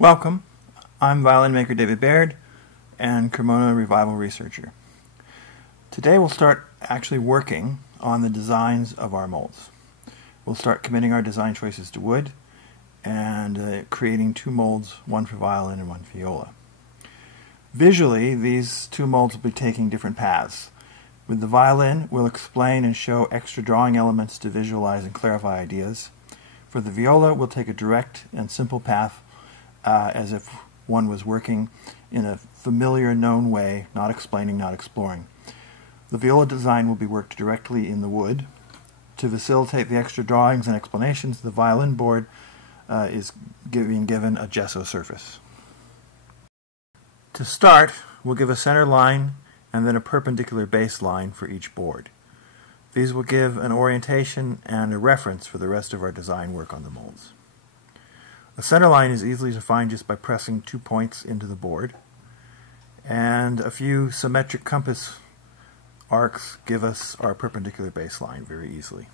Welcome. I'm violin maker David Baird and Cremona revival researcher. Today we'll start actually working on the designs of our molds. We'll start committing our design choices to wood and creating two molds, one for violin and one for viola. Visually, these two molds will be taking different paths. With the violin, we'll explain and show extra drawing elements to visualize and clarify ideas. For the viola, we'll take a direct and simple path as if one was working in a familiar, known way, not explaining, not exploring. The viola design will be worked directly in the wood. To facilitate the extra drawings and explanations, the violin board is being given a gesso surface. To start, we'll give a center line and then a perpendicular base line for each board. These will give an orientation and a reference for the rest of our design work on the molds. A center line is easily defined just by pressing 2 points into the board, and a few symmetric compass arcs give us our perpendicular baseline very easily.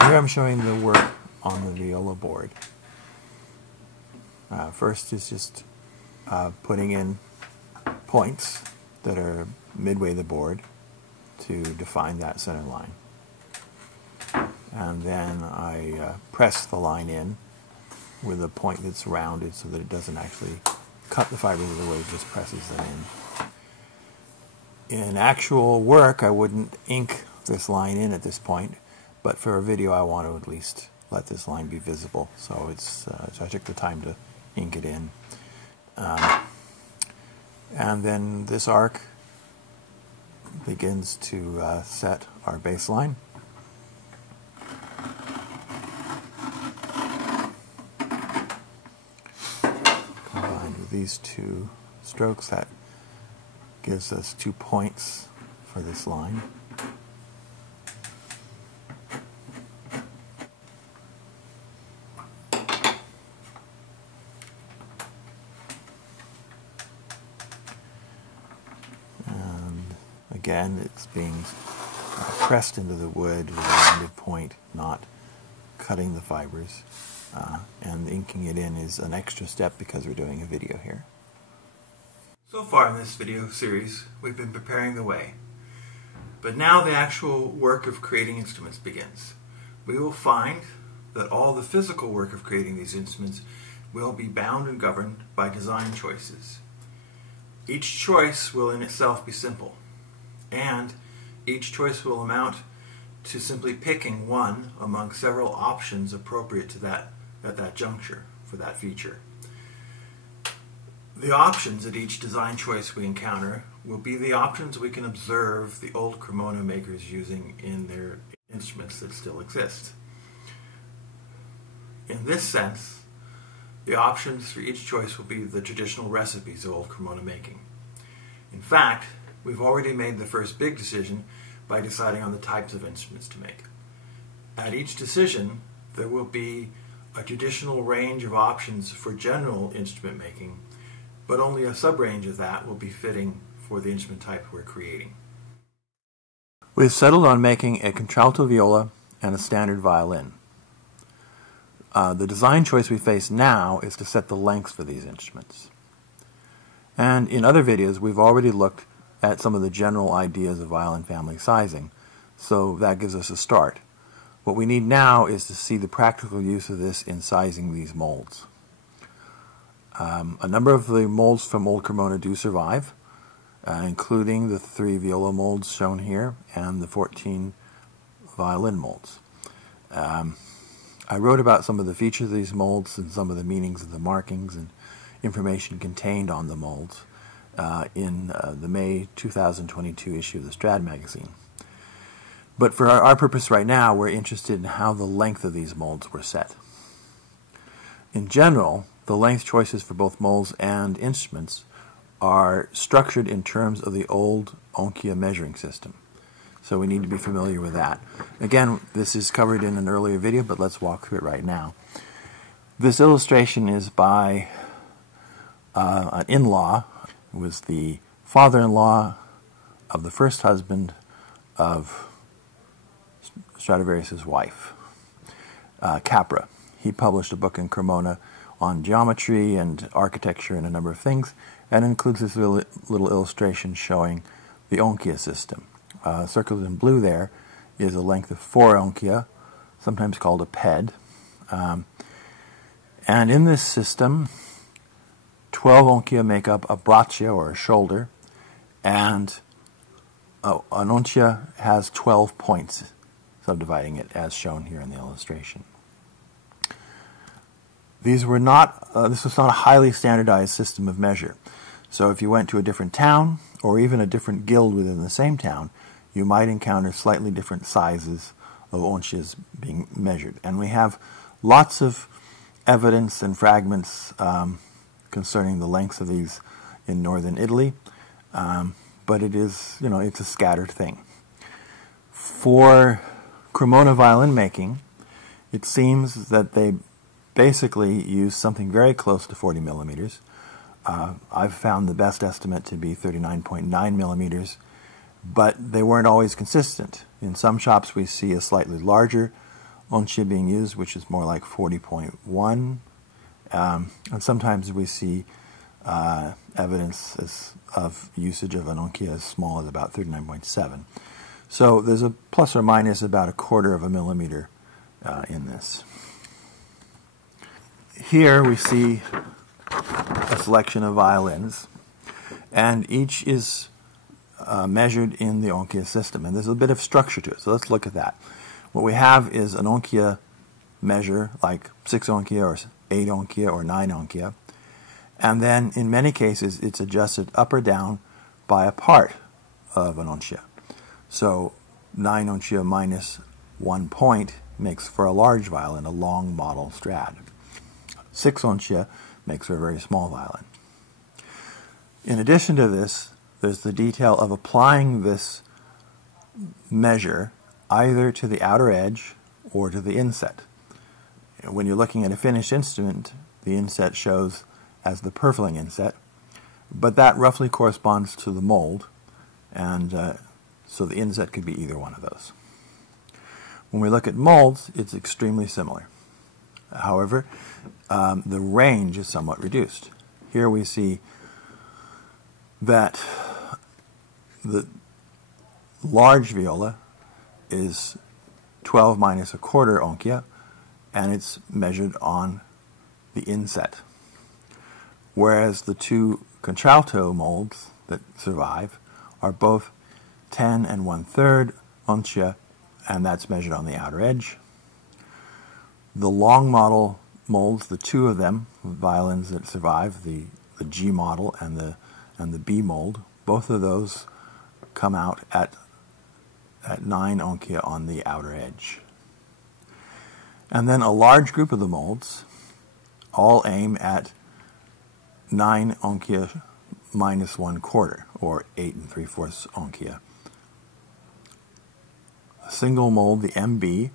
Here I'm showing the work on the viola board. First is just putting in points that are midway the board to define that center line. And then I press the line in with a point that's rounded so that it doesn't actually cut the fibers of the wood, it just presses them in. In actual work, I wouldn't ink this line in at this point, but for a video I want to at least let this line be visible. So so I took the time to ink it in. And then this arc begins to set our baseline. Combined with these two strokes, that gives us 2 points for this line. Again, it's being pressed into the wood with a rounded point, not cutting the fibers. And inking it in is an extra step because we're doing a video here. So far in this video series, we've been preparing the way. But now the actual work of creating instruments begins. We will find that all the physical work of creating these instruments will be bound and governed by design choices. Each choice will in itself be simple, and each choice will amount to simply picking one among several options appropriate to that at that juncture for that feature. The options at each design choice we encounter will be the options we can observe the Old Cremona makers using in their instruments that still exist. In this sense, the options for each choice will be the traditional recipes of Old Cremona making. In fact, we've already made the first big decision by deciding on the types of instruments to make. At each decision, there will be a traditional range of options for general instrument making, but only a sub-range of that will be fitting for the instrument type we're creating. We've settled on making a contralto viola and a standard violin. The design choice we face now is to set the lengths for these instruments. And in other videos, we've already looked at some of the general ideas of violin family sizing, so that gives us a start. What we need now is to see the practical use of this in sizing these molds. A number of the molds from Old Cremona do survive, including the 3 viola molds shown here and the 14 violin molds. I wrote about some of the features of these molds and some of the meanings of the markings and information contained on the molds in the May 2022 issue of the Strad magazine. But for our purpose right now, we're interested in how the length of these molds were set. In general, the length choices for both molds and instruments are structured in terms of the old Onkya measuring system. So we need to be familiar with that. Again, this is covered in an earlier video, but let's walk through it right now. This illustration is by an in-law. It was the father-in-law of the first husband of Stradivarius's wife, Capra. He published a book in Cremona on geometry and architecture and a number of things, and includes this little illustration showing the Oncia system. Circled in blue there is a length of 4 Oncia, sometimes called a ped. And in this system, 12 Oncia make up a braccia, or a shoulder, and an Oncia has 12 points, subdividing it as shown here in the illustration. This was not a highly standardized system of measure. So if you went to a different town, or even a different guild within the same town, you might encounter slightly different sizes of oncias being measured. And we have lots of evidence and fragments concerning the lengths of these in northern Italy, but it is, it's a scattered thing. For Cremona violin making, it seems that they basically use something very close to 40 millimeters. I've found the best estimate to be 39.9 millimeters, but they weren't always consistent. In some shops we see a slightly larger oncia being used, which is more like 40.1, and sometimes we see evidence of usage of an oncia as small as about 39.7. So there's a plus or minus about 1/4 of a millimeter in this. Here we see a selection of violins, and each is measured in the oncia system, and there's a bit of structure to it, so let's look at that. What we have is an oncia measure, like 6 oncia or 8 oncia or 9 oncia, and then in many cases it's adjusted up or down by a part of an oncia. So 9 oncia minus 1 point makes for a large violin, a long model Strad. 6 oncia makes for a very small violin. In addition to this, there's the detail of applying this measure either to the outer edge or to the inset. When you're looking at a finished instrument, the inset shows as the purfling inset, but that roughly corresponds to the mold, and so the inset could be either one of those. When we look at molds, it's extremely similar. However, the range is somewhat reduced. Here we see that the large viola is 12 minus 1/4 oncia, and it's measured on the inset. Whereas the two contralto molds that survive are both 10 and 1/3 oncia, and that's measured on the outer edge. The long model molds, the two of them, violins that survive, the G model and the B mold, both of those come out at 9 oncia on the outer edge. And then a large group of the molds all aim at 9 oncia minus 1/4, or 8 3/4 oncia. A single mold, the MB,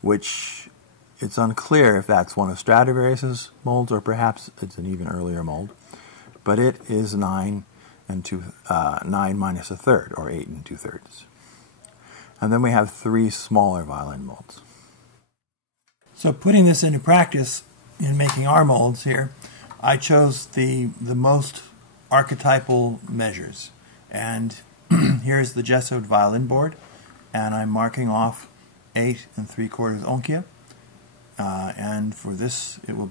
which it's unclear if that's one of Stradivarius's molds or perhaps it's an even earlier mold, but it is 9 minus 1/3, or 8 2/3. And then we have 3 smaller violin molds. So putting this into practice in making our molds here, I chose the most archetypal measures. And here's the gessoed violin board, and I'm marking off 8 3/4 oncia. And for this, that will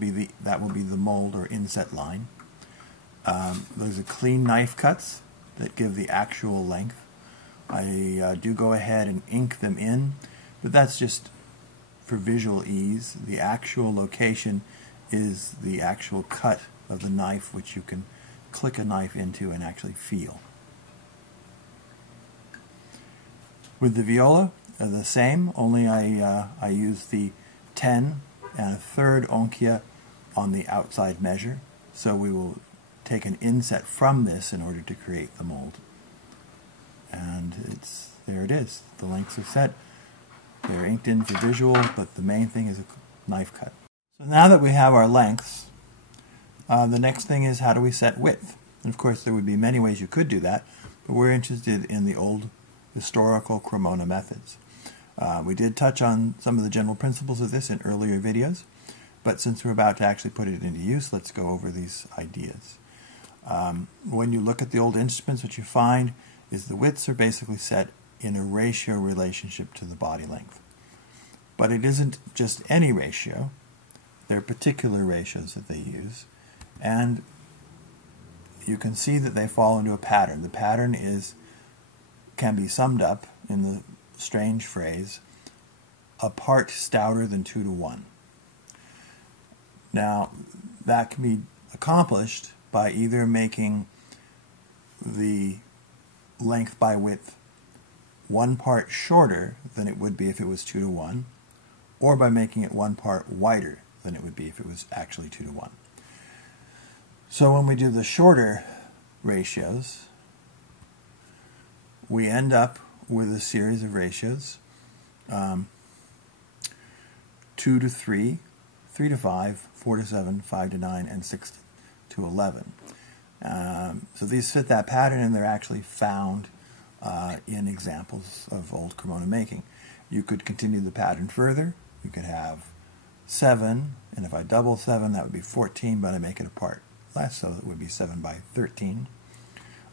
be the mold or inset line. Those are clean knife cuts that give the actual length. I do go ahead and ink them in, but that's just for visual ease. The actual location is the actual cut of the knife, which you can click a knife into and actually feel. With the viola, the same, only I use the 10 1/3 oncia on the outside measure, so we will take an inset from this in order to create the mold. And there it is. The lengths are set. They're inked in for visual, but the main thing is a knife cut. So now that we have our lengths, the next thing is how do we set width? And of course there would be many ways you could do that, but we're interested in the old historical Cremona methods. We did touch on some of the general principles of this in earlier videos, But since we're about to actually put it into use, let's go over these ideas. When you look at the old instruments, what you find is the widths are basically set in a ratio relationship to the body length. But it isn't just any ratio. There are particular ratios that they use. And you can see that they fall into a pattern. The pattern can be summed up in the strange phrase, a part stouter than 2 to 1. Now, that can be accomplished by either making the length by width 1 part shorter than it would be if it was 2 to 1, or by making it 1 part wider than it would be if it was actually 2 to 1. So when we do the shorter ratios, we end up with a series of ratios, 2 to 3, 3 to 5, 4 to 7, 5 to 9, and 6 to 11. So these fit that pattern, and they're actually found in examples of Old Cremona making. You could continue the pattern further. You could have 7, and if I double 7, that would be 14, but I make it a part less, so it would be 7 by 13.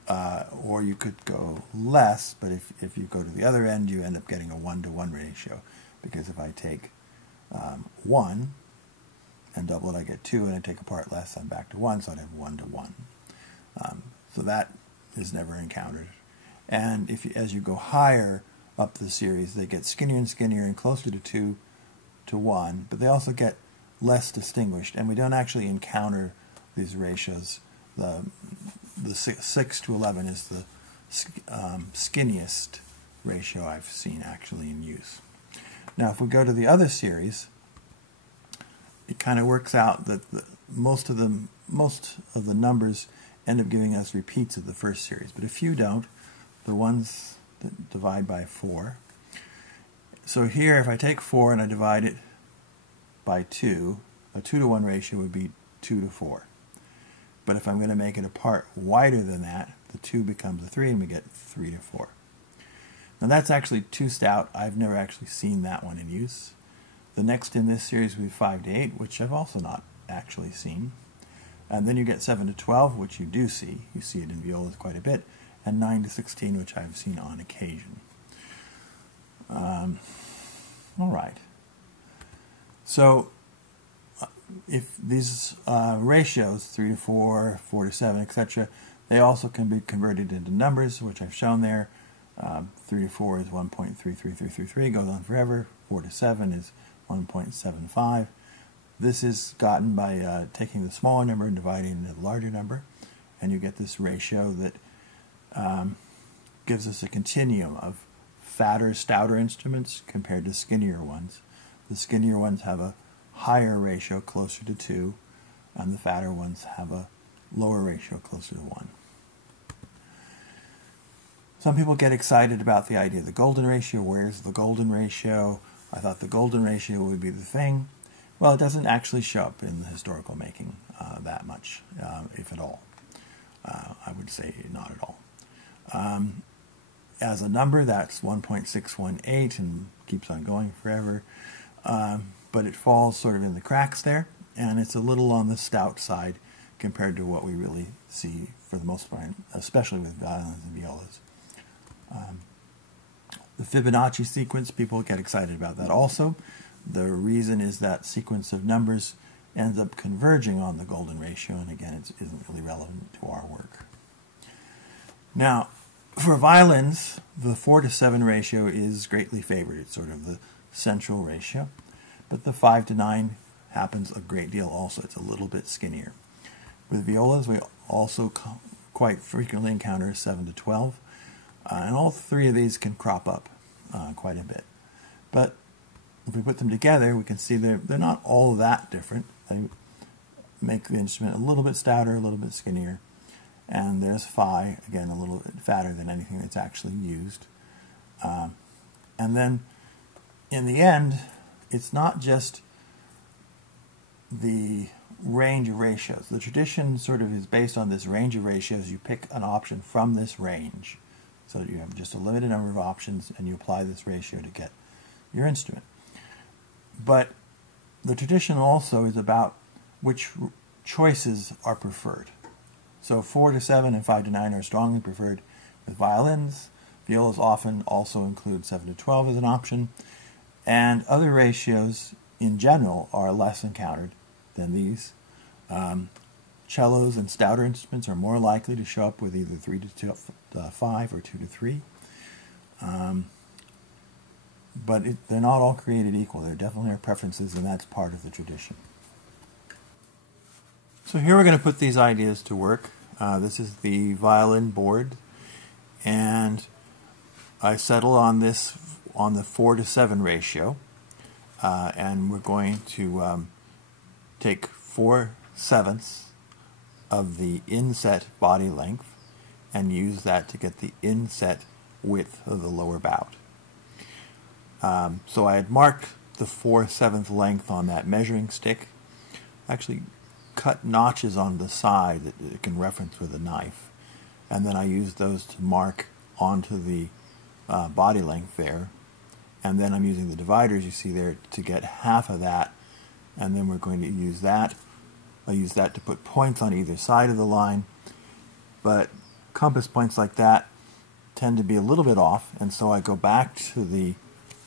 Or you could go less, but if you go to the other end, you end up getting a 1-to-1 ratio, because if I take 1 and double it, I get 2, and I take a part less, I'm back to 1, so I'd have 1-to-1. So that is never encountered. And as you go higher up the series, they get skinnier and skinnier and closer to 2 to 1, but they also get less distinguished, and we don't actually encounter these ratios. The 6 to 11 is the skinniest ratio I've seen actually in use. Now, if we go to the other series, it kind of works out that most of the numbers end up giving us repeats of the first series, but a few don't. The ones that divide by 4. So here, if I take 4 and I divide it by 2, a 2-to-1 ratio would be 2 to 4. But if I'm going to make it a part wider than that, the 2 becomes a 3, and we get 3 to 4. Now that's actually too stout. I've never actually seen that one in use. The next in this series would be 5 to 8, which I've also not actually seen. And then you get 7 to 12, which you do see. You see it in violas quite a bit. And 9 to 16, which I've seen on occasion. All right. So if these ratios, 3 to 4, 4 to 7, etc., they also can be converted into numbers, which I've shown there. 3 to 4 is 1.33333, goes on forever. 4 to 7 is 1.75. This is gotten by taking the smaller number and dividing it into the larger number, and you get this ratio that gives us a continuum of fatter, stouter instruments compared to skinnier ones. The skinnier ones have a higher ratio, closer to 2, and the fatter ones have a lower ratio, closer to 1. Some people get excited about the idea of the golden ratio. Where's the golden ratio? I thought the golden ratio would be the thing. Well, it doesn't actually show up in the historical making that much, if at all. I would say not at all. As a number, that's 1.618 and keeps on going forever. But it falls sort of in the cracks there, and it's a little on the stout side compared to what we really see for the most part, especially with violins and violas. The Fibonacci sequence, people get excited about that also. The reason is that sequence of numbers ends up converging on the golden ratio, and again, it isn't really relevant to our work. Now, for violins, the 4 to 7 ratio is greatly favored. It's sort of the central ratio. But the 5 to 9 happens a great deal also. It's a little bit skinnier. With violas, we also quite frequently encounter 7 to 12. And all three of these can crop up quite a bit. But if we put them together, we can see they're not all that different. They make the instrument a little bit stouter, a little bit skinnier. And there's phi, again, a little bit fatter than anything that's actually used. And then, in the end, it's not just the range of ratios. The tradition sort of is based on this range of ratios. You pick an option from this range, so that you have just a limited number of options, and you apply this ratio to get your instrument. But The tradition also is about which choices are preferred. So 4 to 7 and 5 to 9 are strongly preferred with violins. Violas often also include 7 to 12 as an option. And other ratios in general are less encountered than these. Cellos and stouter instruments are more likely to show up with either 3 to 5 or 2 to 3. But they're not all created equal. There definitely are preferences, and that's part of the tradition. So here we're going to put these ideas to work. This is the violin board, and I settled on this on the 4 to 7 ratio, and we're going to take 4/7 of the inset body length and use that to get the inset width of the lower bout. So I had marked the 4/7 length on that measuring stick. Actually cut notches on the side that it can reference with a knife, and then I used those to mark onto the body length there, and then I'm using the dividers you see there to get half of that, and then we're going to use that. I use that to put points on either side of the line, but compass points like that tend to be a little bit off, and so I go back to the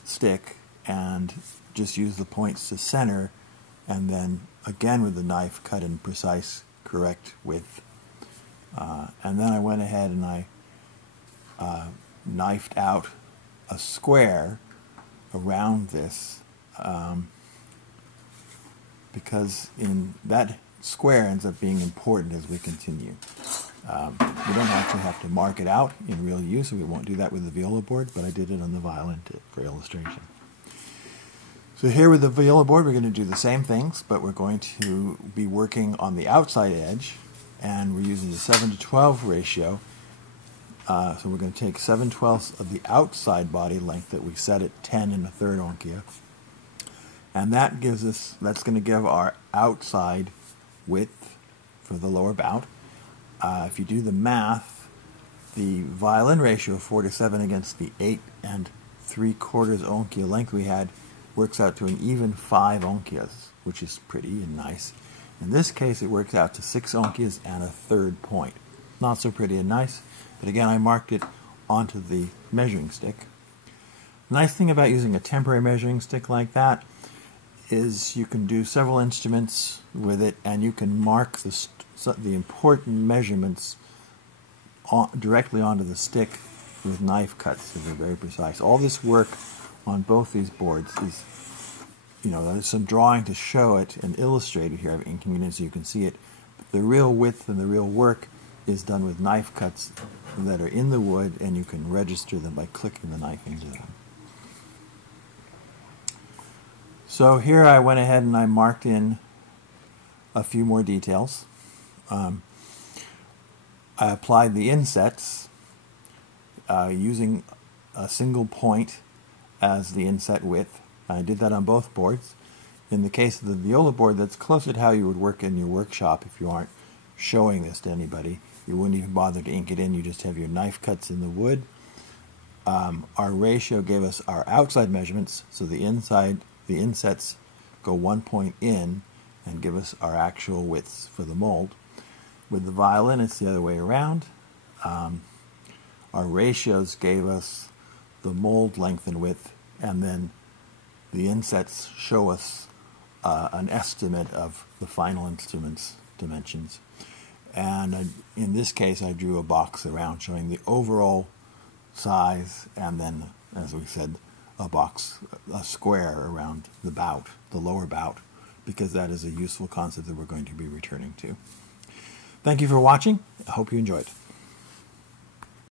stick and just use the points to center, and then again with the knife cut in precise correct width. And then I went ahead and I knifed out a square around this, because in that square ends up being important as we continue. We don't actually have to mark it out in real use, so we won't do that with the viola board, but I did it on the violin for illustration. So here with the viola board, we're going to do the same things, but we're going to be working on the outside edge, and we're using the 7 to 12 ratio. So we're going to take 7/12 of the outside body length that we set at 10 1/3 oncia, and that gives us, that's going to give our outside width for the lower bout. If you do the math, the violin ratio of 4 to 7 against the 8 3/4 oncia length we had works out to an even 5 oncias, which is pretty and nice. In this case, it works out to 6 oncias and 1/3 point. Not so pretty and nice, but again, I marked it onto the measuring stick. The nice thing about using a temporary measuring stick like that is you can do several instruments with it, and you can mark the important measurements directly onto the stick with knife cuts that are very precise. All this work on both these boards is, there's some drawing to show it and illustrate it here. I've inking it in so you can see it. But the real width and the real work is done with knife cuts that are in the wood, and you can register them by clicking the knife into them. So here I went ahead and I marked in a few more details. I applied the insets using a single point as the inset width. I did that on both boards. In the case of the viola board, that's close to how you would work in your workshop if you aren't showing this to anybody. You wouldn't even bother to ink it in, you just have your knife cuts in the wood. Our ratio gave us our outside measurements, so the insets go 1 point in and give us our actual widths for the mold. With the violin, it's the other way around. Our ratios gave us the mold length and width, and then the insets show us an estimate of the final instrument's dimensions. And in this case, I drew a box around showing the overall size, and then, as we said, a square around the bout, the lower bout, because that is a useful concept that we're going to be returning to. Thank you for watching. I hope you enjoyed.